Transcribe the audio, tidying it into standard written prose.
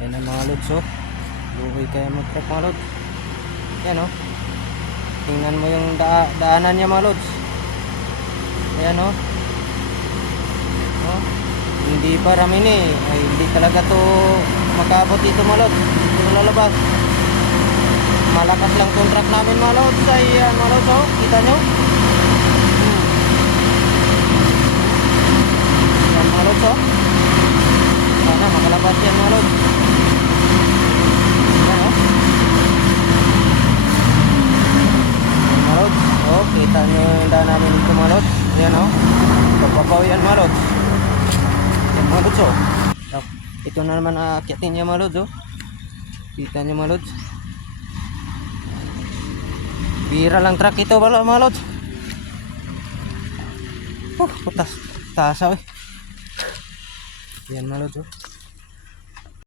Ayan ang mga lods oh. Buhay kaya mo truck mga lods. Ayan oh. Tingnan mo yung daanan niya mga lods. Ayan oh. Oh. Hindi pa ramin eh. Ay, hindi talaga to makabot dito mga lods. Dito lalabas. Malakas lang tong truck namin mga lods. Ay mga lods oh. Kita nyo? Ayan mga lods oh. Sana makalabas yan mga lods. Ayan oh. Ayan mga lods. Oh, kita nyo yung daan namin dito mga lods. Ayan oh. Papapaw yan mga lods. Ayan mga lods oh. Ito na naman aakyatin niya mga lods oh. Kita nyo mga lods. Bira lang truck ito mga lods. Putas. Tasa eh. Ayan mga lods oh.